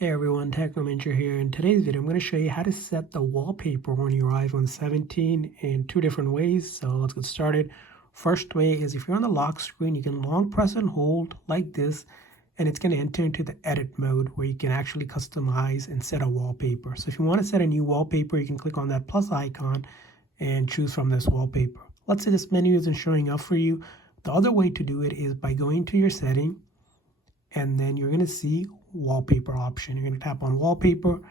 Hey everyone, Technomentary here. In today's video, I'm going to show you how to set the wallpaper on your iPhone 17 in two different ways. So let's get started. First way is if you're on the lock screen, you can long press and hold like this, and it's going to enter into the edit mode where you can actually customize and set a wallpaper. So if you want to set a new wallpaper, you can click on that plus icon and choose from this wallpaper. Let's say this menu isn't showing up for you. The other way to do it is by going to your setting, and then you're going to see wallpaper option. You're going to tap on wallpaper, and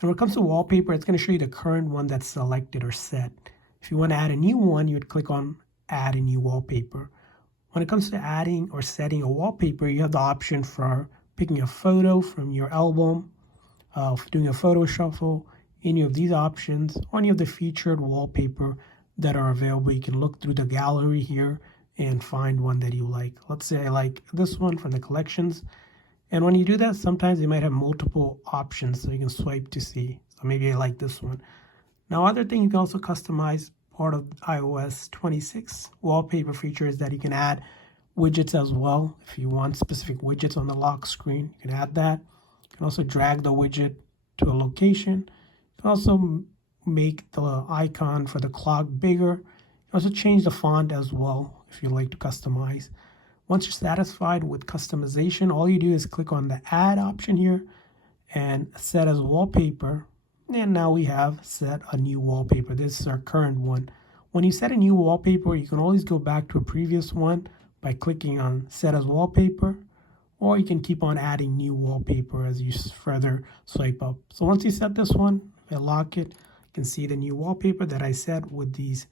when it comes to wallpaper, it's going to show you the current one that's selected or set. If you want to add a new one, you would click on add a new wallpaper. When it comes to adding or setting a wallpaper, you have the option for picking a photo from your album, doing a photo shuffle, any of these options, or any of the featured wallpaper that are available. You can look through the gallery here and find one that you like. Let's say I like this one from the collections. And when you do that, sometimes you might have multiple options, so you can swipe to see. So maybe I like this one. Now, other thing you can also customize part of iOS 26 wallpaper feature is that you can add widgets as well. If you want specific widgets on the lock screen, you can add that. You can also drag the widget to a location. You can also make the icon for the clock bigger. You can also change the font as well if you like to customize. Once you're satisfied with customization, all you do is click on the add option here and set as wallpaper. And now we have set a new wallpaper. This is our current one. When you set a new wallpaper, you can always go back to a previous one by clicking on set as wallpaper, or you can keep on adding new wallpaper as you further swipe up. So once you set this one, I lock it, you can see the new wallpaper that I set with these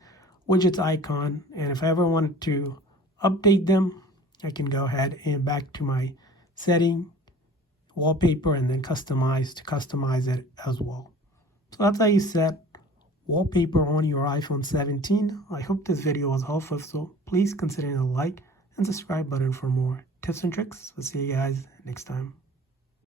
widgets icon. And if I ever wanted to update them, I can go ahead and back to my setting, wallpaper, and then customize it as well. So that's how you set wallpaper on your iPhone 17. I hope this video was helpful, so please consider the like and subscribe button for more tips and tricks. I'll see you guys next time.